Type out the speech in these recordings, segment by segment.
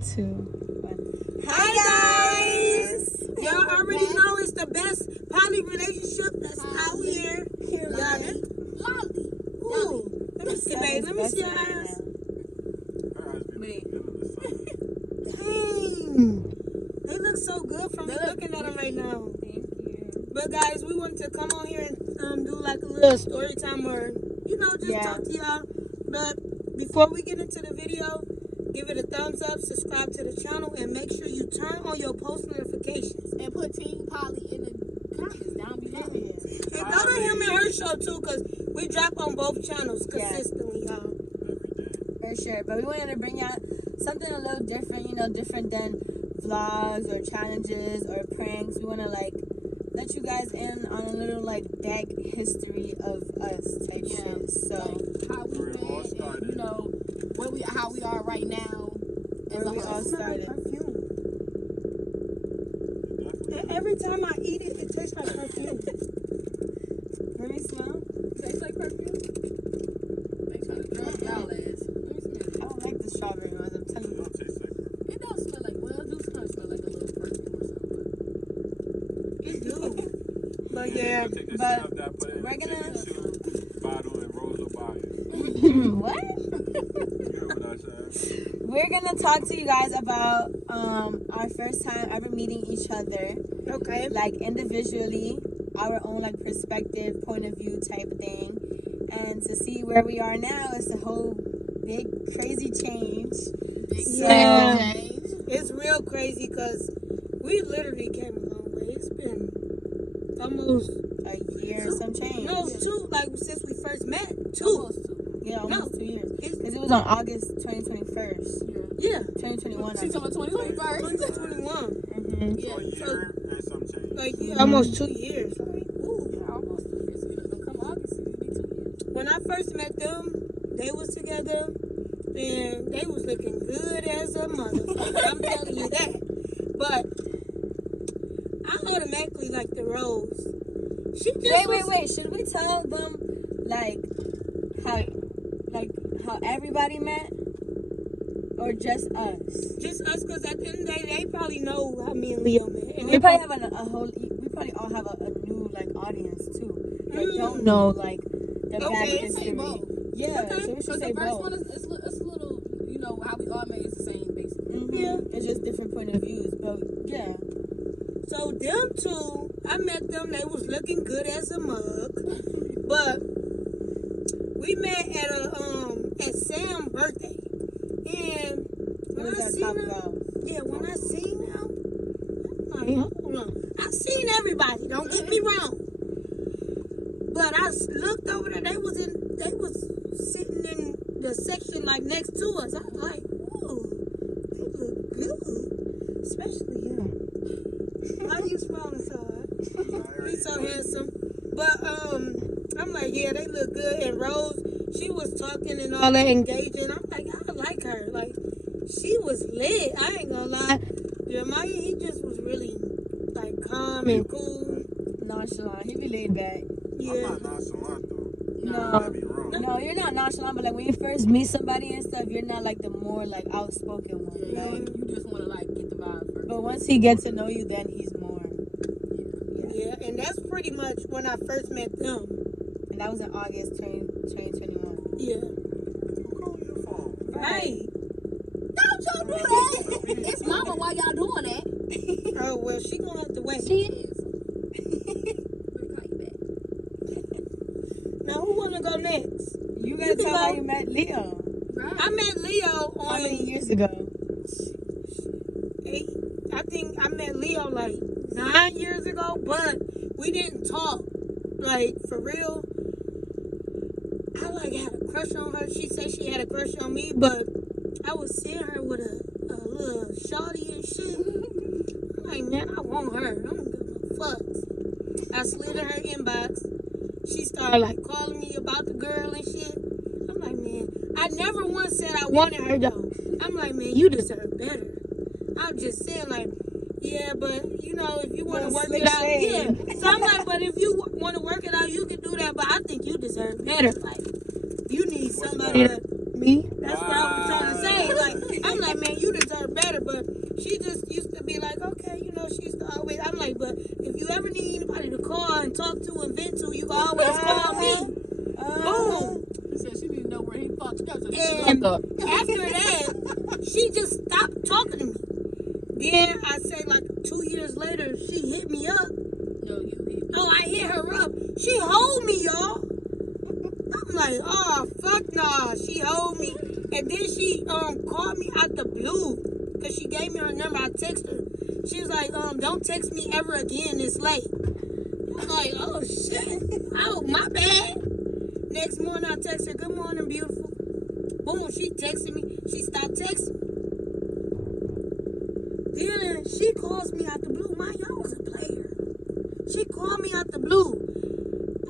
2, 1. Hi guys! Y'all already know it's the best poly relationship that's out here. Lolly. Ooh, let me see, babe. Let me see your eyes. Dang. They look so good from me looking at them right now. Thank you. But guys, we wanted to come on here and do like a little story time or, just talk to y'all. But before we get into the video, give it a thumbs up, subscribe to the channel, and make sure you turn on your post notifications. And put Team Polly in the comments down below. And go to him and her show too, because we drop on both channels consistently, y'all. For sure. But we wanted to bring out something a little different, different than vlogs or challenges or pranks. We want to let you guys in on a little dark history of us type shit. So how we met, and, how we are right now. Where we all started. Every time I eat it, it tastes like perfume. Let me smell. Tastes like perfume. They trying to drug y'all ass. Let me smell. I don't like the strawberry ones. I'm telling you. It don't smell like. Well, it do kind of smell like a little perfume or something. It do. But yeah, we're gonna. Bottle and rolls of body. What? You know what I said? We're gonna talk to you guys about our first time ever meeting each other. Okay. Individually, our own perspective, point of view type of thing, and to see where we are now. It's a whole big crazy change. Yeah, it's real crazy because we literally came a long way. It's been almost a year or some change. No, 2. Since we first met, 2. Almost 2. Yeah, almost 2 years. Because it was on August 2021. Yeah. 2021. She's on 2021. 2021. Yeah. So a year and some change. Almost 2 years. Yeah, almost 2 years. It'll come August, it'll be 2 years. When I first met them, they was together, and they was looking good as a motherfucker. I'm telling you that. But I automatically like the Rose. She just wait. Should we tell them how everybody met, or just us? Just us, because at the end of the day, they probably know how me and Leo met. And We probably have we probably all have a new audience too. They don't know the back history. Yeah, Okay. so we should say the first both. one is it's a little, how we all made is the same basically. Yeah. It's just different point of views, but yeah. So them 2, I met them. They was looking good as a mug, but we met at Sam's birthday, and when I seen them, hold on, I seen everybody. Don't get me wrong, but I looked over there. They was sitting in the section next to us. I was like, ooh, they look good, especially him. Why you smiling so hard? He's so handsome. But I'm like, yeah, they look good. And Rose, she was talking and all that, engaging. I'm like, I like her. She was lit. I ain't gonna lie. Jeremiah, he just was really calm and cool. Nonchalant. He be laid back. Yeah. I'm not nonchalant though. No. That'd be wrong. No, you're not nonchalant, but when you first meet somebody and stuff, you're not the more outspoken one. You just want to get the vibe first. But once he gets to know you, then he's more. Yeah, and that's pretty much when I first met them. And that was in August 2021. Yeah. Who calling your phone? Right. Don't y'all do that. It's mama, why y'all doing that? Oh, well, she gonna have to wait. She is. We'll call you back. Now, who wanna go next? You gotta tell how you met Leo. Right. I met Leo How on many years ago? I think I met Leo 9 years ago, but we didn't talk for real. I had a crush on her. She said she had a crush on me, but I was seeing her with a little shawty and shit. I'm like, man, I want her. I don't give no fucks. I slid in her inbox. She started calling me about the girl and shit. I'm like, man, I never once said I wanted her though. I'm like, man, you deserve better. I'm just saying yeah, but if you want to work it out, yeah. So I'm like, but if you want to work it out, you can do that. But I think you deserve better. You need somebody me. That's what I was trying to say. I'm like, man, you deserve better. she just stopped talking to me. Then I say like 2 years later, she hit me up. Yo, you hit. Oh, I hit her up. She hold me, y'all. I'm like, oh, fuck nah. She hold me. And then she called me out the blue. Because she gave me her number. I texted her. She was like, don't text me ever again. It's late. I'm like, oh, shit. Oh, my bad. Next morning, I text her, good morning, beautiful. Boom, she texted me. She stopped texting me. Then she calls me out the blue. My y'all was a player. She called me out the blue.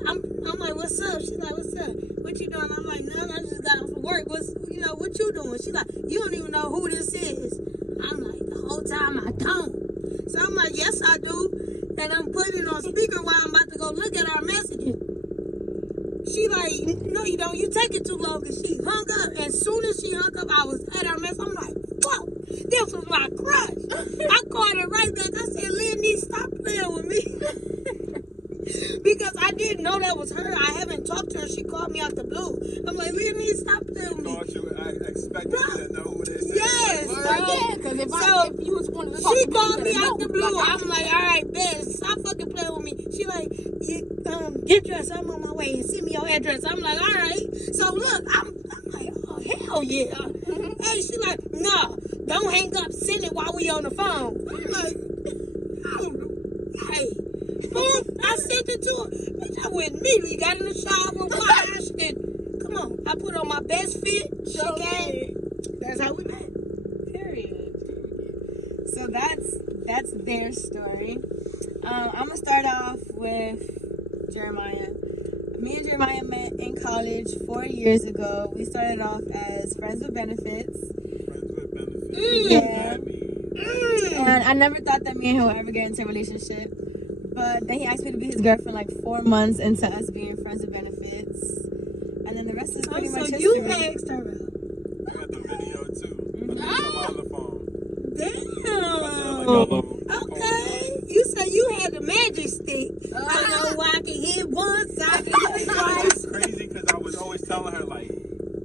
I'm like, what's up? She's like, what's up? What you doing? I'm like, nothing. I just got off of work. What you doing? She's like, you don't even know who this is. I'm like, the whole time I don't. So I'm like, yes, I do. And I'm putting it on speaker while I'm about to go look at our messages. She like, no, you don't. You take it too long. And she hung up. As soon as she hung up, I was at our mess. I'm like, whoa, this was my crush. I called her right back. I said, Lindy, stop playing with me. Because I didn't know that was her. I haven't talked to her. She called me out the blue. I'm like, Lindy, stop playing with me. Thought you expected to know who this is. Yes. Like, Oh, what? yeah, because if you was wanting to talk She to me, called you me better out the know. blue. Like, I'm like, all right, bet. Stop fucking playing with me. She like, get dressed. I'm on my way and send me your address. I'm like, all right. So look, I'm like, oh hell yeah. Hey, she like, no, don't hang up. Send it while we on the phone. I'm like, oh, hey. Boom, I sent it to her. Bitch, I went immediately, got in the shower, washed, and come on. I put on my best fit. She came. That's how we met. Period. So that's their story. I'm gonna start off with Jeremiah. Me and Jeremiah met in college 4 years ago. We started off as friends with benefits. Friends with benefits. Yeah. Mm. And I never thought that me and him would ever get into a relationship. But then he asked me to be his girlfriend like 4 months into us being friends with benefits. And then the rest is pretty much So history. you asked her out. I got the video too. Mhm. I think it's on the phone. Damn. Okay. You said you had the magic stick. I know why I can hit once, I can hit twice. It's crazy because I was always telling her, like,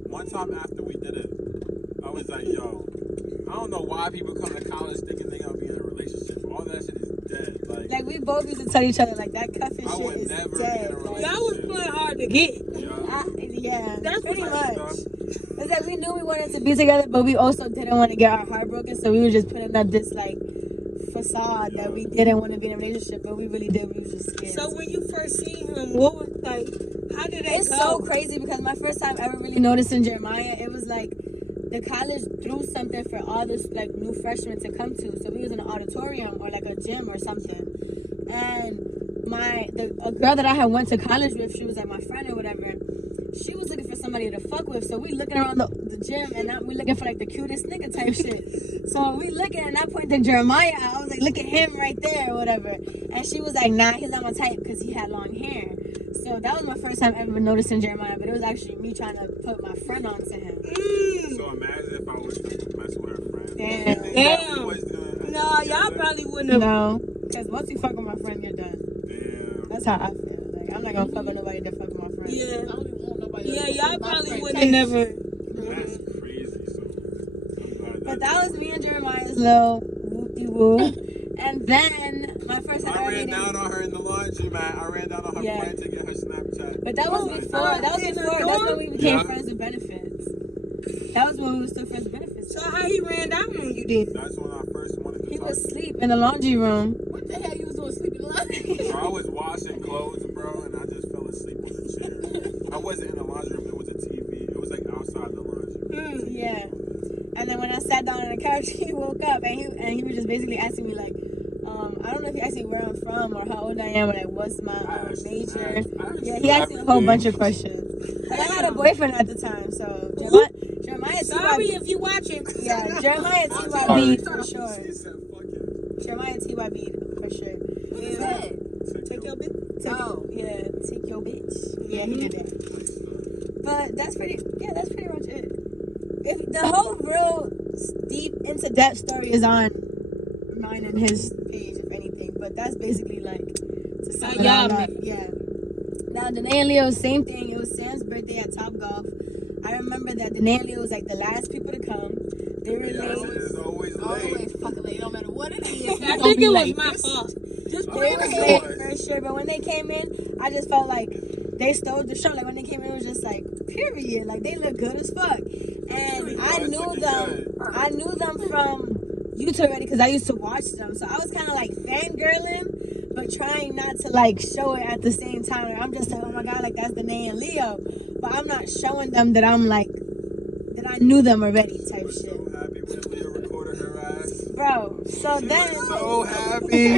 one time after we did it, I was like, yo, I don't know why people come to college thinking they're going to be in a relationship. All that shit is dead. Like we both used to tell each other like that cuffing I shit would is never be dead. in a Like, relationship. Y'all was playing hard to get. yeah, That's pretty what much. Stuff. It's like we knew we wanted to be together, but we also didn't want to get our heart broken, so we were just putting up this like facade that we didn't want to be in a relationship, but we really did. We was just scared. So when you first seen him, what was like? How did that It's go? so crazy because my first time ever really noticing Jeremiah, it was like the college threw something for all this like new freshmen to come to. So we was in an auditorium or like a gym or something, and a girl that I had went to college with, she was like my friend or whatever. She was looking for somebody to fuck with, so we looking around the gym and now we looking for like the cutest nigga type shit. So we looking and I pointed Jeremiah out. I was like, look at him right there or whatever. And she was like, nah, he's not my type because he had long hair. So that was my first time ever noticing Jeremiah, but it was actually me trying to put my friend onto him. So imagine if I was to mess with her friend. Damn. Damn. Was doing No, y'all probably wouldn't have. No, because once you fuck with my friend, you're done. Damn. That's how I feel. Like I'm not gonna fuck with nobody that fuck with my friend. I Yeah. don't even want nobody Yeah, else to y'all be my probably friend. wouldn't have never. That's crazy. So I'm glad But that was me and Jeremiah's little whoop-de-woo. And then my first time I ever ran meeting. down on her in the laundry, man. I ran down on her Yeah. friend to get her Snapchat. But that was Oh, before. That was in the before. That's when we became Yeah. friends with benefits. That was when we were still friends with benefits. So how he ran down on you then? That's when I first wanted to He talk was to asleep in the laundry room. What the hell you was doing sleeping alone? you. Bro, I was washing clothes, bro, and I just fell asleep on the chair. I wasn't in the laundry room. It was a TV. It was like outside the laundry room. Yeah. And then when I sat down on the couch, he woke up and he was just basically asking me like, I don't know if he asked me where I'm from or how old I am or like what's my major. Yeah, he asked me a whole bunch of questions. And I had a boyfriend at the time, so Jeremiah Sorry if you watching. Yeah, Jeremiah TYB for sure. She said, fuck it. Jeremiah TYB for sure. Yeah. Take your bit. Take your bitch. Yeah, he did that. But that's pretty much it. If the whole real deep into depth story is on mine and his page, if anything. But that's basically like to sum it all up. Yeah. Now Danay and Leo, same thing. It was Sam's birthday at Top Golf. I remember that Danay and Leo was like the last people to come. They were Your ass late. is always late. Always fucking late, no matter what it is. I think it was my fault. Just They play was the late game. for sure, but when they came in, I just felt like they stole the show. Like when they came in, it was just like period. Like they look good as fuck, and I knew them. I knew them from YouTube already because I used to watch them. So I was kind of like fangirling, but trying not to like show it at the same time. Like, I'm just like, oh my god, like that's Danay and Leo, but I'm not showing them that I'm like that I knew them already type was shit. so happy when Leah recorded her ass. Bro, so She then was so happy.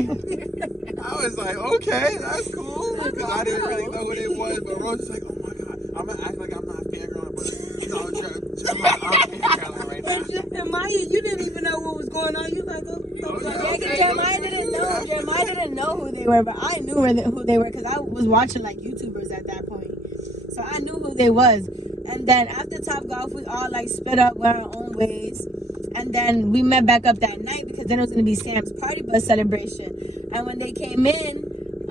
I was like, okay, that's cool. Because I didn't really know who they was. But Rose was like, oh my god, I'm going to act like I'm not fangirling. But no, I'm fangirling right now. And Maya, you didn't even know what was going on. You like, oh, Yeah, okay. 'cause Jeremiah didn't know. Jeremiah didn't know who they were, but I knew who they were because I was watching like YouTubers at that point. So I knew who they was. And then after Top Golf, we all like split up, went our own ways. And then we met back up that night because then it was gonna be Sam's party bus celebration. And when they came in,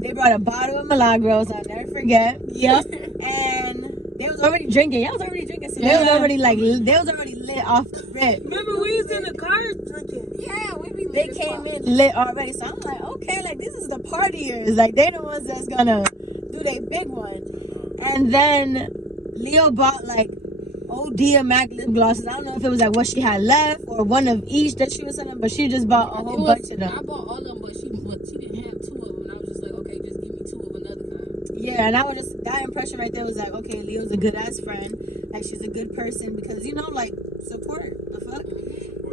they brought a bottle of Milagros. I'll never forget. Yep. And they was already drinking. Y'all was already drinking. So they was already lit off the rip. Remember we was in the car drinking. Yeah, we be They came in lit already, so I'm like, okay, like this is the partiers, like they the ones that's gonna do their big one. And then Leo bought like OD MAC lip glosses. I don't know if it was like what she had left or one of each that she was selling, but she just bought a whole bunch of them. I bought all of them, but she didn't have two of them. And I was just like, okay, just give me two of another kind. Yeah, and I was just that impression right there was like, okay, Leo's a good ass friend, like she's a good person because you know like support the fuck.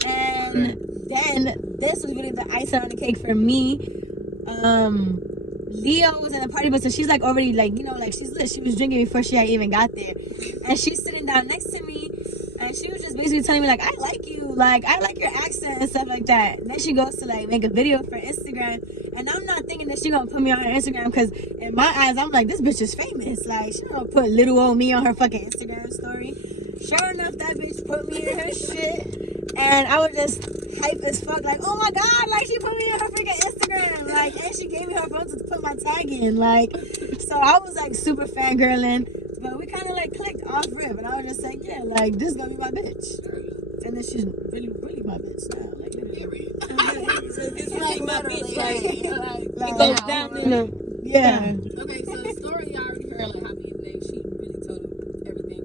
And then this was really the icing on the cake for me. Leo was in the party bus, so she's like already like, you know, like she's lit. She was drinking before she had even got there. And she's sitting down next to me and she was just basically telling me like, I like you, like I like your accent and stuff like that. And then she goes to like make a video for Instagram. And I'm not thinking that she gonna put me on her Instagram because in my eyes, I'm like, this bitch is famous. Like she gonna put little old me on her fucking Instagram story. Sure enough, that bitch put me in her shit. And I was just hype as fuck, like, oh my god, like she put me in her freaking Instagram, like, and she gave me her phone to put my tag in, like, so I was like super fangirling, but we kind of like clicked off rip, and I was just like, yeah, like this is gonna be my bitch, and then she's really my bitch now, like literally. So this really my bitch. Like, Like, it goes down in the yeah. Okay, so the story y'all already heard, like how me and Nate, she really told everything.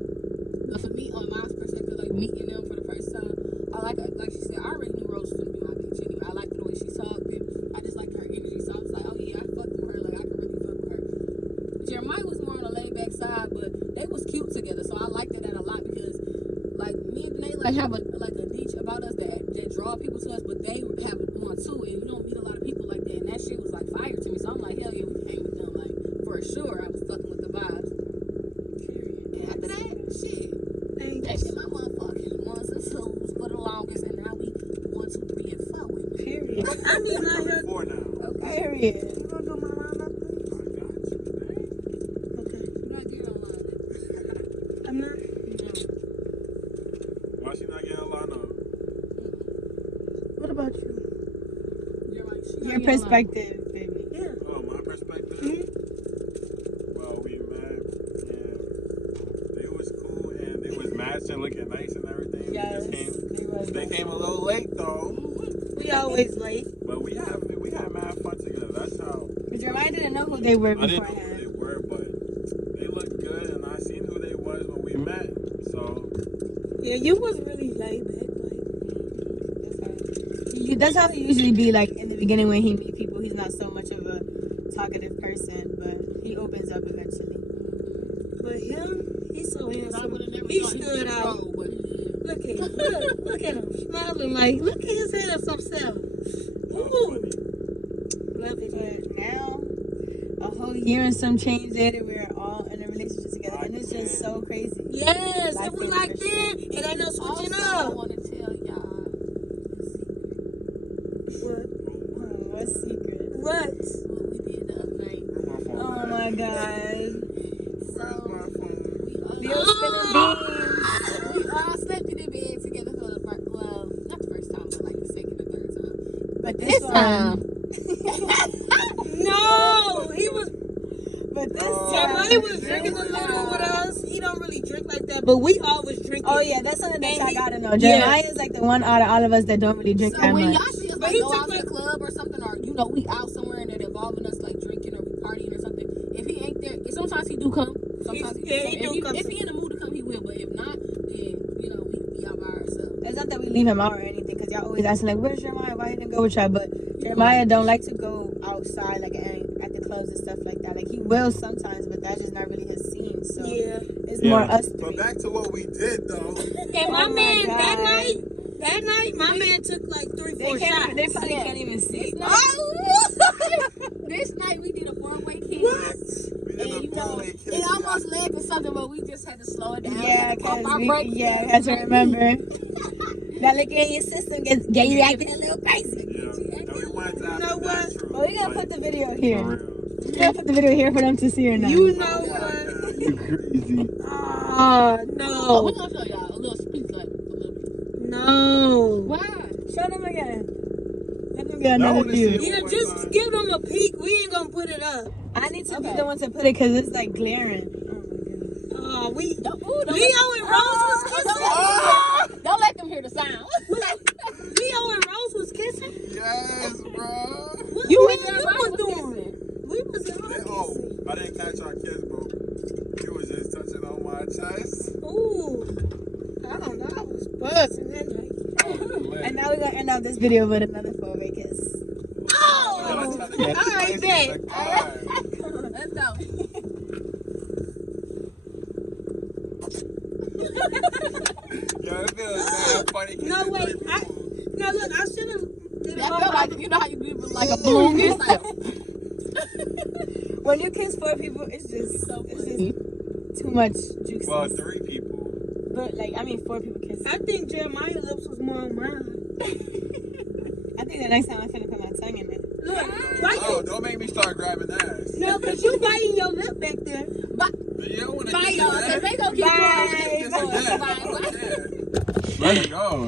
But for me, on my perspective, like meeting them for the first time, I like she said, I already knew Rose was gonna be my bitch anyway. I liked the way she talked, and I just liked her energy. So I was like, oh yeah, I fucked with her. Like I could really fuck with her. Jeremiah was more on the laid back side, but they was cute together, so I liked that a lot because like me and Danay like have a niche about us that draw people to us, but they have one too, and you don't meet a lot of people like that. And that shit was like fire to me. So I'm like, hell yeah, we can hang with them. Like for sure, I was fucking with the vibes. And after that, shit. That shit my motherfucking ones and twos for the longest, and now we 1, 2, 3, and 4 with me. Period. I mean, I heard. 4 now. Period. You gonna do my lineup? Okay. You not getting on line. I'm not. Why she not getting a line up? What about you? Your perspective, baby. Yeah. Oh, my perspective? Well, we met and they was cool and they was matching, looking nice and everything. Yes. They came a little late though. We always late. But we had mad fun together. That's how. Jeremiah didn't know who they were I didn't know who beforehand. they were, but they looked good, and I seen who they was when we met. So Yeah, you was really laid back. That's how he usually be like in the beginning when he meet people. He's not so much of a talkative person, but he opens up eventually. But him, he's so I handsome. would have never He thought he stood was out. troll, but he did. Look at him. Look at him. Smiling like, look at his handsome self. that was Ooh. funny. Love it. But now, a whole year and some change later, we're all in a relationship together, and it's just so crazy. Yes, Like if we that like for that, sure. it ain't no switching Also, I up. want to tell y'all What? What secret? What? what we did the other night. Where's my phone Oh at? my god. Where's my phone? Leo's spinning beans. We all slept in the bed together for the first, well, not the first time, but like the second or third time. But this time. No, he was. But this Oh, time. Jeremiah was drinking a little with us. He don't really drink like that, but we always drinking. Oh yeah, that's something that And I he- gotta know. yeah. Jeremiah is like the one out of all of us that don't really drink So that when much. y'all see us But like he go took out to like- the club or something, or you know we out somewhere and they're involving us like drinking or we partying or something, if he ain't there, sometimes he do come. Sometimes Yeah, he do come. If he in the mood to come, he will. But if not, then you know we out by ourselves. It's not that we leave him out or anything, because y'all always asking like, "Where's Jeremiah? Why he didn't go with y'all?" But Jeremiah don't like to go outside like at the clubs and stuff like that. Like he will sometimes, but that's just not really his scene. So Yeah. it's more us But three. back to what we did though. And my Oh my man God. that night, my man took like 3-4 shots. They probably Yeah. can't even see. This night we did a 4-way kiss. What? We did And the you know, four-way kiss. it almost led to something, but we just had to slow it down. We Yeah, had to pump because our brakes. we had to remember that liquor in your system get you acting a little crazy. Yeah. And we went to You know what? Well, we gotta put the video here. For real. We gotta put the video here for them to see her now. You know Oh, what? you crazy. Oh, Oh, we're no. gonna show y'all a little speech, like a little bit. No. Why? Show them again. Let them get No another one is view. here. Yeah, just give them a peek. We ain't gonna put it up. I need to be Okay. the one to put it because it's like glaring. Oh, Don't Leo let- and Rose was kissing. Ah! Don't let them hear the sound. Leo and Rose was kissing. Yes, bro. What You me and and Jeremiah was was doing? kissing. We was all Oh, kissing. I didn't catch our kiss, bro. You was just touching on my chest. Ooh. I don't know. I was buzzing that night. And now we're gonna end off this video with another 4-way kiss. Oh! All right, bet. Let's go. Yo, it feels mad funny. No, wait. Now look, I should have did That all felt right. like, you know how you do it like a balloon. It's like, When you kiss 4 people, it's just too much juice. Well, 3 people. But like, I mean, 4 people kiss. I think Jeremiah's lips was more on mine. I think the next time I'm finna put my tongue in it. Look, why Oh, you? don't make me start grabbing ass. No, because you biting your lip back there. You don't want to bye, kiss y'all. that. Cause they gonna keep Bye. doing it. Kiss Bye. that. Bye. Yeah. Let it go.